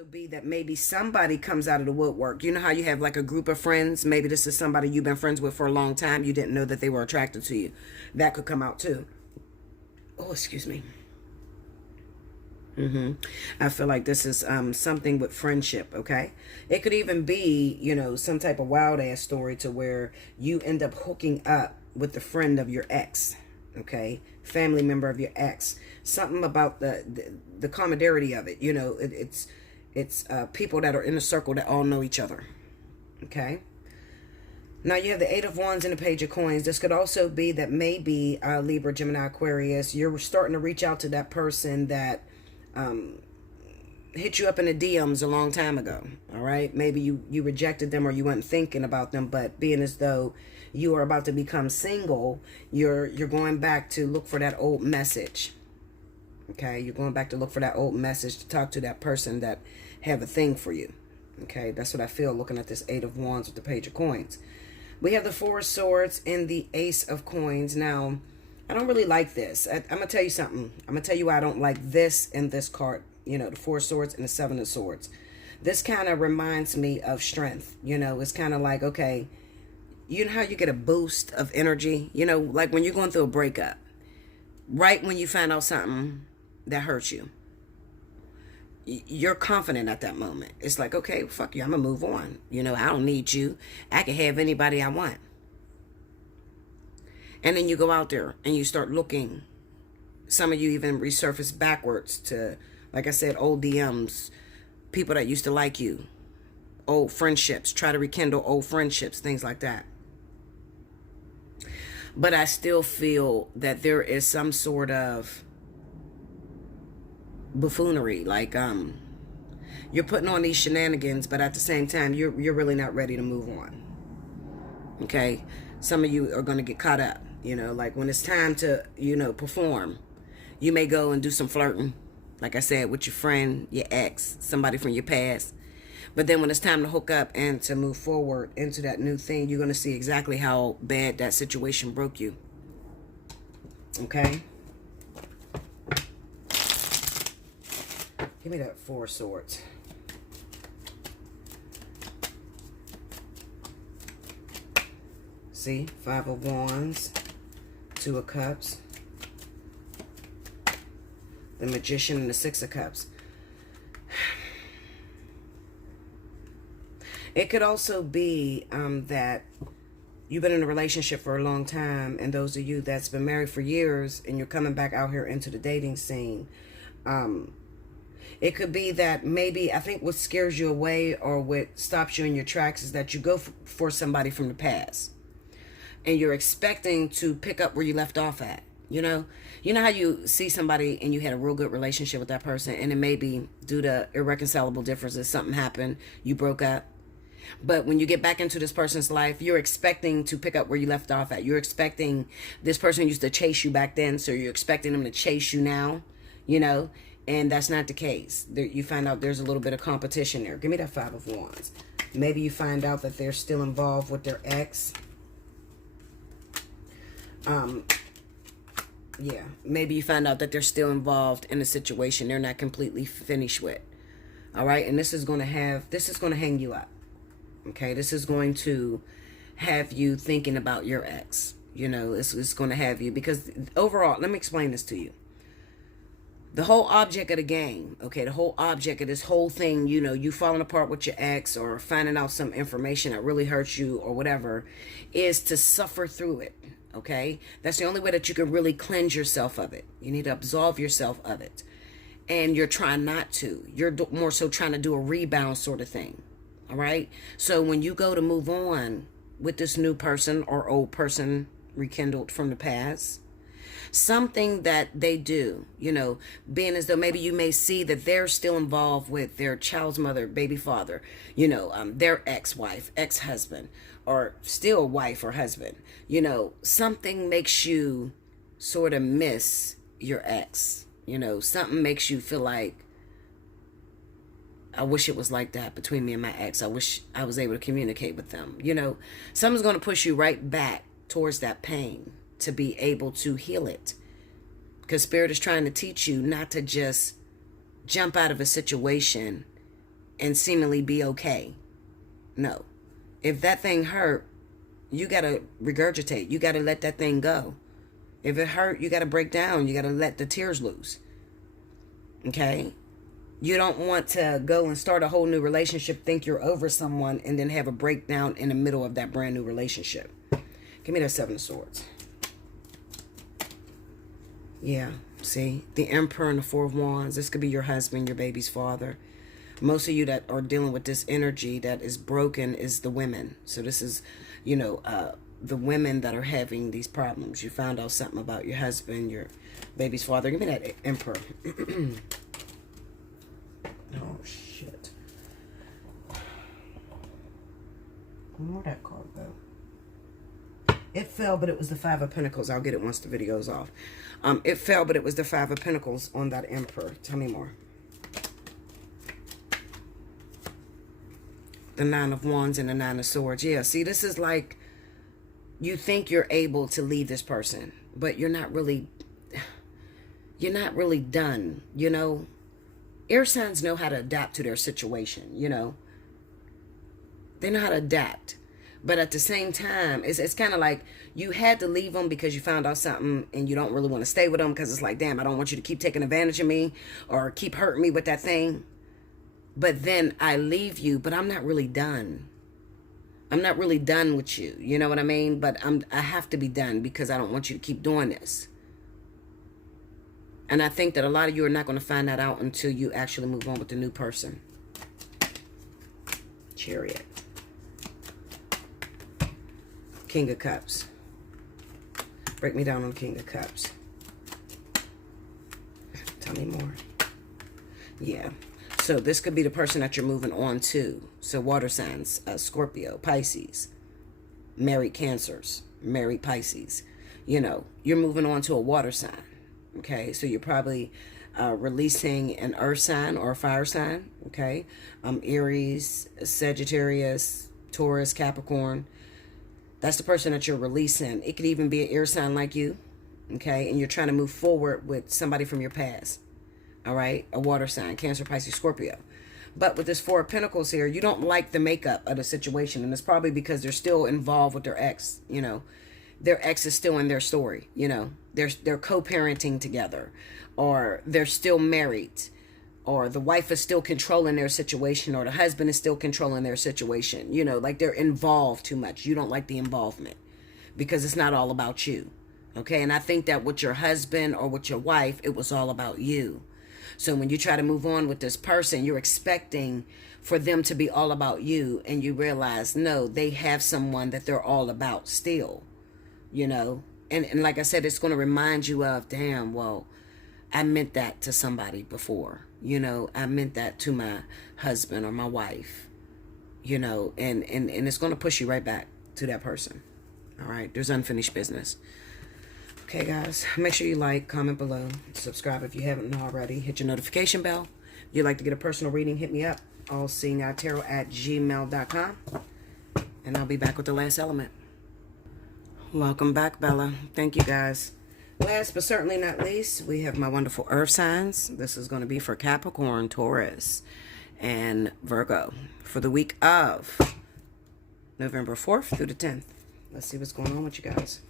also be that maybe somebody comes out of the woodwork. You know how you have like a group of friends? Maybe this is somebody you've been friends with for a long time. You didn't know that they were attracted to you. That could come out too. Oh, excuse me. I feel like this is something with friendship, okay? It could even be, you know, some type of wild ass story to where you end up hooking up with the friend of your ex, okay? Family member of your ex. Something about the camaraderie of it, you know, it's people that are in a circle that all know each other, okay? Now you have the Eight of Wands and the Page of Coins. This could also be that maybe Libra, Gemini, Aquarius, you're starting to reach out to that person that hit you up in the DMs a long time ago. All right, maybe you rejected them or you weren't thinking about them, but being as though you are about to become single, you're going back to look for that old message. Okay, you're going back to look for that old message to talk to that person that have a thing for you. Okay, that's what I feel looking at this Eight of Wands with the Page of Coins. We have the Four of Swords and the Ace of Coins. Now, I don't really like this. I'm going to tell you something. I'm going to tell you why I don't like this and this card. You know, the Four of Swords and the Seven of Swords. This kind of reminds me of strength. You know, it's kind of like, okay, you know how you get a boost of energy? You know, like when you're going through a breakup. Right when you find out something that hurts you. You're confident at that moment. It's like, okay, fuck you. I'm going to move on. You know, I don't need you. I can have anybody I want. And then you go out there and you start looking. Some of you even resurface backwards to, like I said, old DMs, people that used to like you, old friendships, try to rekindle old friendships, things like that. But I still feel that there is some sort of buffoonery, like you're putting on these shenanigans, but at the same time, you're really not ready to move on. Okay, some of you are going to get caught up. You know, like when it's time to, you know, perform, you may go and do some flirting, like I said, with your friend, your ex, somebody from your past. But then when it's time to hook up and to move forward into that new thing, you're going to see exactly how bad that situation broke you. Okay? Give me that Four of Swords. See? Five of Wands. Two of Cups. The Magician and the Six of Cups. It could also be that you've been in a relationship for a long time, and those of you that's been married for years and you're coming back out here into the dating scene, it could be that maybe, I think what scares you away or what stops you in your tracks is that you go for somebody from the past and you're expecting to pick up where you left off at. You know how you see somebody and you had a real good relationship with that person, and it may be due to irreconcilable differences, something happened, you broke up. But when you get back into this person's life, you're expecting to pick up where you left off at. You're expecting, this person used to chase you back then, so you're expecting them to chase you now, you know, and that's not the case. You find out there's a little bit of competition there. Give me that Five of Wands. Maybe you find out that they're still involved with their ex. Yeah, maybe you find out that they're still involved in a situation they're not completely finished with. All right, and this is going to hang you up. Okay, this is going to have you thinking about your ex. You know, it's going to have you, because overall, let me explain this to you. The whole object of the game, okay, the whole object of this whole thing, you know, you falling apart with your ex or finding out some information that really hurts you or whatever, is to suffer through it, okay? That's the only way that you can really cleanse yourself of it. You need to absolve yourself of it. And you're trying not to. You're more so trying to do a rebound sort of thing, all right? So when you go to move on with this new person or old person rekindled from the past, something that they do, you know, being as though maybe you may see that they're still involved with their child's mother, baby father, you know, their ex-wife, ex-husband, or still wife or husband, you know, something makes you sort of miss your ex, you know, something makes you feel like, I wish it was like that between me and my ex. I wish I was able to communicate with them. You know, something's going to push you right back towards that pain to be able to heal it. Because Spirit is trying to teach you not to just jump out of a situation and seemingly be okay. No. If that thing hurt, you got to regurgitate. You got to let that thing go. If it hurt, you got to break down. You got to let the tears loose. Okay? You don't want to go and start a whole new relationship, think you're over someone, and then have a breakdown in the middle of that brand new relationship. Give me that Seven of Swords. Yeah, see? The Emperor and the Four of Wands. This could be your husband, your baby's father. Most of you that are dealing with this energy that is broken is the women. So this is, you know, the women that are having these problems. You found out something about your husband, your baby's father. Give me that Emperor. Oh, shit. Where'd that card go? It fell, but it was the Five of Pentacles. I'll get it once the video's off. It fell, but it was the Five of Pentacles on that Emperor. Tell me more. The Nine of Wands and the Nine of Swords. Yeah, see, this is like you think you're able to leave this person, but you're not really done, you know. Air signs know how to adapt to their situation, you know. They know how to adapt. But at the same time, it's kind of like you had to leave them because you found out something and you don't really want to stay with them because it's like, damn, I don't want you to keep taking advantage of me or keep hurting me with that thing. But then I leave you, but I'm not really done. I'm not really done with you. You know what I mean? But I have to be done because I don't want you to keep doing this. And I think that a lot of you are not going to find that out until you actually move on with the new person. Chariot. King of Cups. Break me down on King of Cups. Tell me more. Yeah. So this could be the person that you're moving on to. So water signs, Scorpio, Pisces, married Cancers, married Pisces. You know, you're moving on to a water sign. Okay, so you're probably releasing an earth sign or a fire sign. Okay, Aries, Sagittarius, Taurus, Capricorn. That's the person that you're releasing. It could even be an air sign like you. Okay, and you're trying to move forward with somebody from your past. All right, a water sign, Cancer, Pisces, Scorpio. But with this Four of Pentacles here, you don't like the makeup of the situation. And it's probably because they're still involved with their ex, you know. Their ex is still in their story, you know. They're co-parenting together. Or they're still married. Or the wife is still controlling their situation. Or the husband is still controlling their situation. You know, like they're involved too much. You don't like the involvement. Because it's not all about you. Okay, and I think that with your husband or with your wife, it was all about you. So when you try to move on with this person, you're expecting for them to be all about you. And you realize, no, they have someone that they're all about still. You know, and like I said, it's going to remind you of, damn, well, I meant that to somebody before. You know, I meant that to my husband or my wife. You know, and it's going to push you right back to that person. All right, there's unfinished business. Okay, guys, make sure you like, comment below, subscribe if you haven't already. Hit your notification bell. If you'd like to get a personal reading, hit me up. Allseeingeyetarot@gmail.com. And I'll be back with the last element. Welcome back, Bella. Thank you, guys. Last but certainly not least, we have my wonderful earth signs. This is going to be for Capricorn, Taurus, and Virgo for the week of November 4th through the 10th. Let's see what's going on with you guys.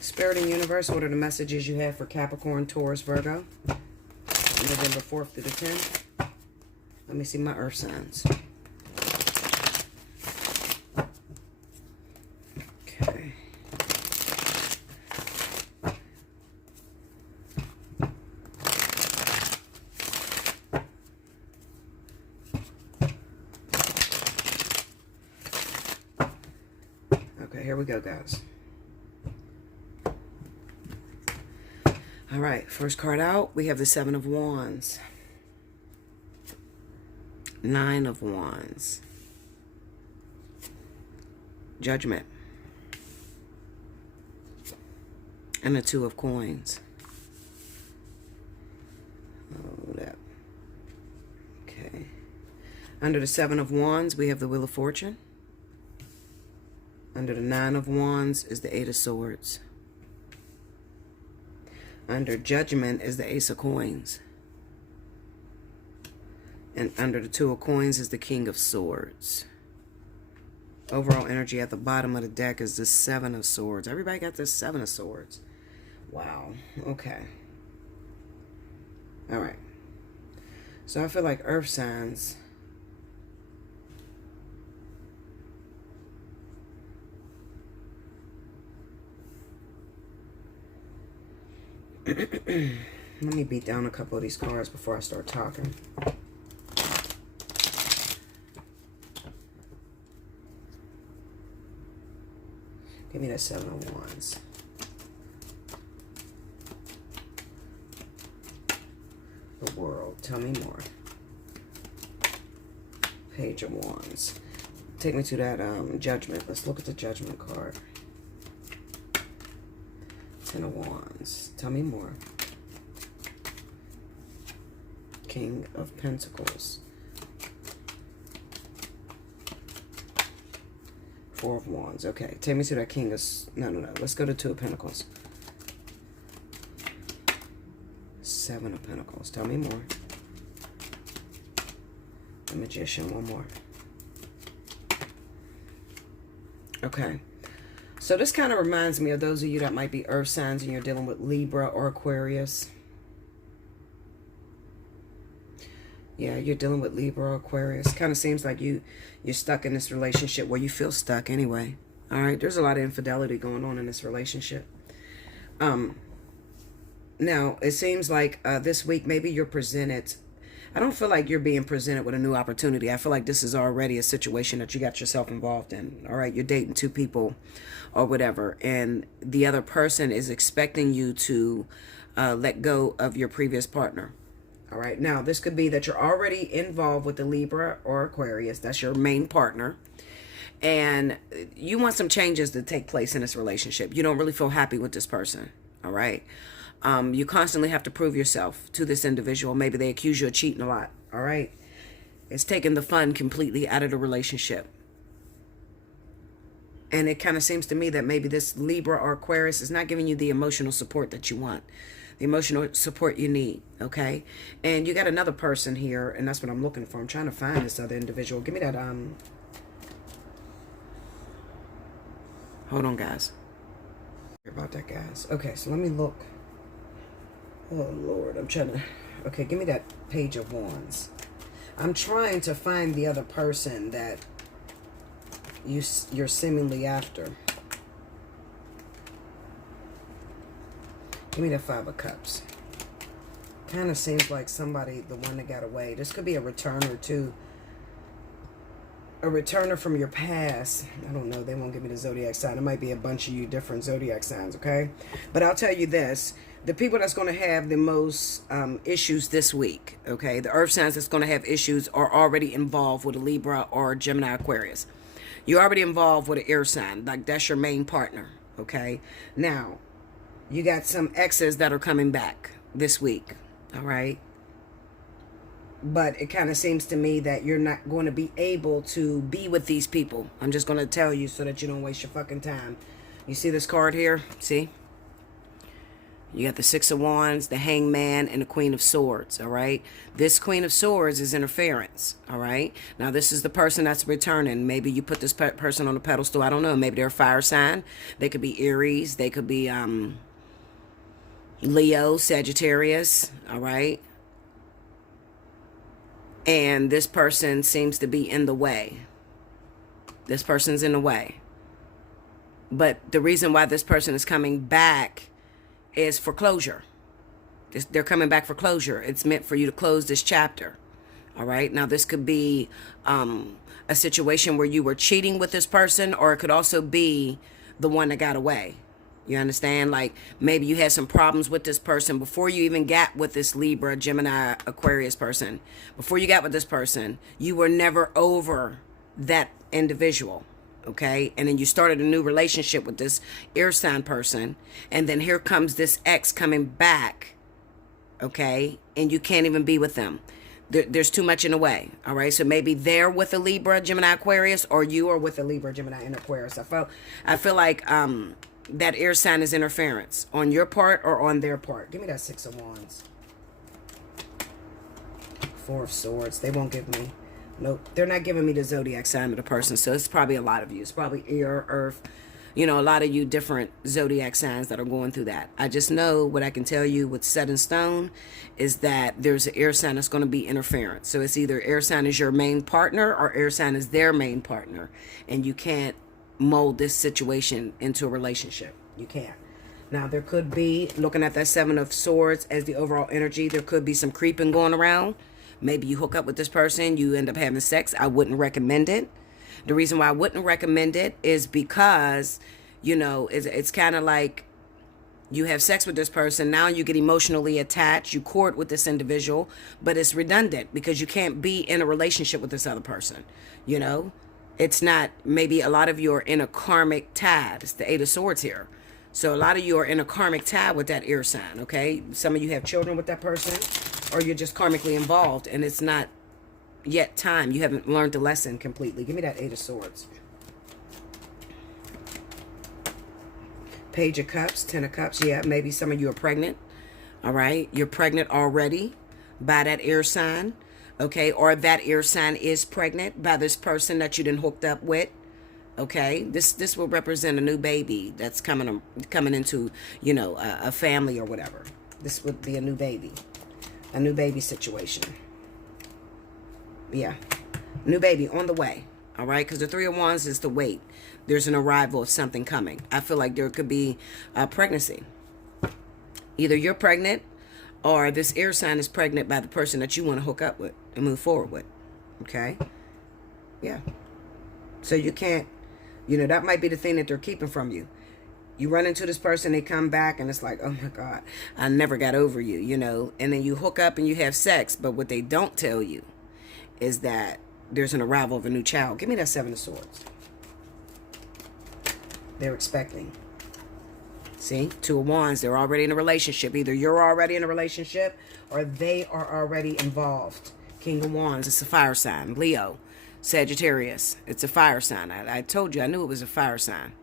Spirit and Universe, what are the messages you have for Capricorn, Taurus, Virgo? November 4th through the 10th. Let me see my earth signs. Okay. Okay, here we go, guys. All right, first card out, we have the Seven of Wands. Nine of Wands. Judgment. And the Two of Coins. Hold up. Okay. Under the Seven of Wands, we have the Wheel of Fortune. Under the Nine of Wands is the Eight of Swords. Under Judgment is the Ace of Coins. And under the Two of Coins is the King of Swords. Overall energy at the bottom of the deck is the Seven of Swords. Everybody got this Seven of Swords. Wow. Okay. All right. So I feel like earth signs. Let me beat down a couple of these cards before I start talking. Give me that Seven of Wands. The World. Tell me more. Page of Wands. Take me to that Judgment. Let's look at the Judgment card. Ten of Wands. Tell me more. King of Pentacles. Four of Wands. Okay, take me to that King of... No. Let's go to Two of Pentacles. Seven of Pentacles. Tell me more. The Magician. One more. Okay. So this kind of reminds me of those of you that might be earth signs and you're dealing with Libra or Aquarius. Yeah, you're dealing with Libra or Aquarius. Kind of seems like you're stuck in this relationship where you feel stuck anyway. All right, there's a lot of infidelity going on in this relationship. Now, it seems like this week maybe you're presented. I don't feel like you're being presented with a new opportunity. I feel like this is already a situation that you got yourself involved in. All right, you're dating two people or whatever, and the other person is expecting you to let go of your previous partner. All right, now this could be that you're already involved with the Libra or Aquarius. That's your main partner. And you want some changes to take place in this relationship. You don't really feel happy with this person. All right. You constantly have to prove yourself to this individual. Maybe they accuse you of cheating a lot. All right. It's taking the fun completely out of the relationship. And it kind of seems to me that maybe this Libra or Aquarius is not giving you the emotional support that you want. The emotional support you need, okay? And you got another person here, and that's what I'm looking for. I'm trying to find this other individual. Give me that, hold on, guys. Sorry about that, guys. Okay, so let me look. Oh, Lord, I'm trying to... Okay, give me that Page of Wands. I'm trying to find the other person that you're seemingly after. Give me the Five of Cups. Kind of seems like somebody, the one that got away. This could be a returner too. A returner from your past. I don't know. They won't give me the zodiac sign. It might be a bunch of you different zodiac signs, okay? But I'll tell you this. The people that's going to have the most issues this week, okay? The earth signs that's going to have issues are already involved with a Libra or Gemini Aquarius. You're already involved with an air sign. Like, that's your main partner, okay? Now, you got some exes that are coming back this week, all right? But it kind of seems to me that you're not going to be able to be with these people. I'm just going to tell you so that you don't waste your fucking time. You see this card here? See? You got the Six of Wands, the Hangman, and the Queen of Swords, all right? This Queen of Swords is interference, all right? Now, this is the person that's returning. Maybe you put this person on a pedestal. I don't know. Maybe they're a fire sign. They could be Aries. They could be Leo, Sagittarius, all right? And this person seems to be in the way. This person's in the way. But the reason why this person is coming back is for closure. They're coming back for closure. It's meant for you to close this chapter. All right. Now, this could be a situation where you were cheating with this person, or it could also be the one that got away. You understand? Like, maybe you had some problems with this person before you even got with this Libra, Gemini, Aquarius person. Before you got with this person, you were never over that individual. Okay, and then you started a new relationship with this air sign person, and then here comes this ex coming back, okay, and you can't even be with them. There's too much in the way, all right? So maybe they're with a Libra, Gemini, Aquarius, or you are with a Libra, Gemini, and Aquarius. I feel like that air sign is interference on your part or on their part. Give me that Six of Wands. Four of Swords. They won't give me, nope, they're not giving me the zodiac sign of the person. So it's probably a lot of you. It's probably air, earth, you know, a lot of you different zodiac signs that are going through that. I just know what I can tell you with set in stone is that there's an air sign that's going to be interference. So it's either air sign is your main partner or air sign is their main partner. And you can't mold this situation into a relationship. You can't. Now, there could be, looking at that Seven of Swords as the overall energy, there could be some creeping going around. Maybe you hook up with this person, you end up having sex. I wouldn't recommend it. The reason why I wouldn't recommend it is because, you know, it's kind of like you have sex with this person. Now you get emotionally attached. You court with this individual, but it's redundant because you can't be in a relationship with this other person. You know, it's not, maybe a lot of you are in a karmic tie. It's the Eight of Swords here. So a lot of you are in a karmic tie with that air sign, okay? Some of you have children with that person, or you're just karmically involved, and it's not yet time. You haven't learned the lesson completely. Give me that Eight of Swords. Page of Cups, Ten of Cups. Yeah, maybe some of you are pregnant, all right? You're pregnant already by that air sign, okay? Or that air sign is pregnant by this person that you done hooked up with. Okay, this will represent a new baby that's coming into, you know, a family or whatever. This would be a new baby situation. Yeah, new baby on the way. All right, because the Three of Wands is the wait. There's an arrival of something coming. I feel like there could be a pregnancy. Either you're pregnant or this air sign is pregnant by the person that you want to hook up with and move forward with. Okay, yeah. So you can't. You know, that might be the thing that they're keeping from you. You run into this person, they come back, and it's like, oh my God, I never got over you, you know. And then you hook up and you have sex. But what they don't tell you is that there's an arrival of a new child. Give me that Seven of Swords. They're expecting. See? Two of Wands, they're already in a relationship. Either you're already in a relationship or they are already involved. King of Wands, it's a fire sign. Leo. Sagittarius, it's a fire sign. I told you, I knew it was a fire sign.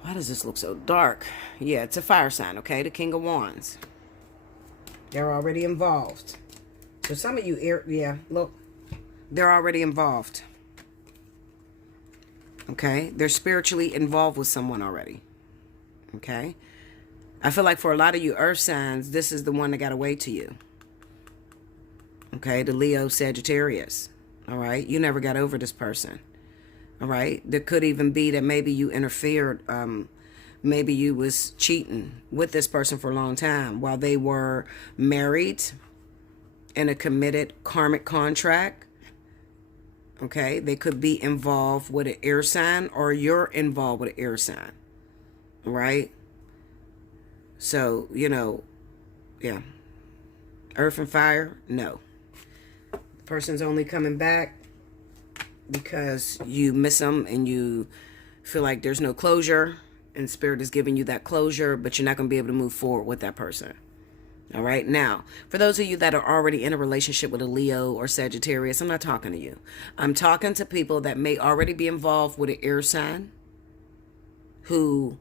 Why does this look so dark? Yeah, it's a fire sign, okay? The King of Wands. They're already involved. So some of you, yeah, look, they're already involved. Okay? They're spiritually involved with someone already. Okay? I feel like for a lot of you earth signs, this is the one that got away to you. Okay? The Leo Sagittarius. All right, you never got over this person. All right, there could even be that maybe you interfered. Maybe you was cheating with this person for a long time while they were married in a committed karmic contract. Okay, they could be involved with an air sign, or you're involved with an air sign. All right. So, you know, yeah. Earth and fire, no. Person's only coming back because you miss them and you feel like there's no closure, and Spirit is giving you that closure, but you're not going to be able to move forward with that person. All right. Now, for those of you that are already in a relationship with a Leo or Sagittarius, I'm not talking to you. I'm talking to people that may already be involved with an air sign who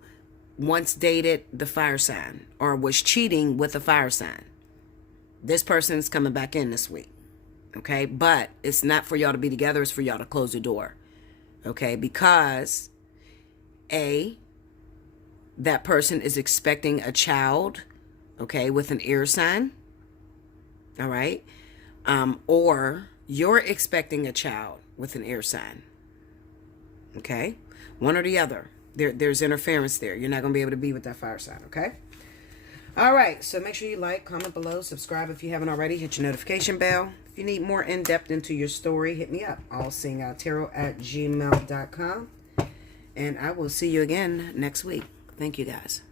once dated the fire sign or was cheating with a fire sign. This person's coming back in this week. Okay, but it's not for y'all to be together. It's for y'all to close the door. Okay, because that person is expecting a child, okay, with an air sign. All right, or you're expecting a child with an air sign. Okay, one or the other. There's interference there. You're not going to be able to be with that fire sign. Okay. All right, so make sure you like, comment below, subscribe if you haven't already, hit your notification bell. If you need more in-depth into your story, hit me up, allseeingeyetarot@gmail.com. And I will see you again next week. Thank you, guys.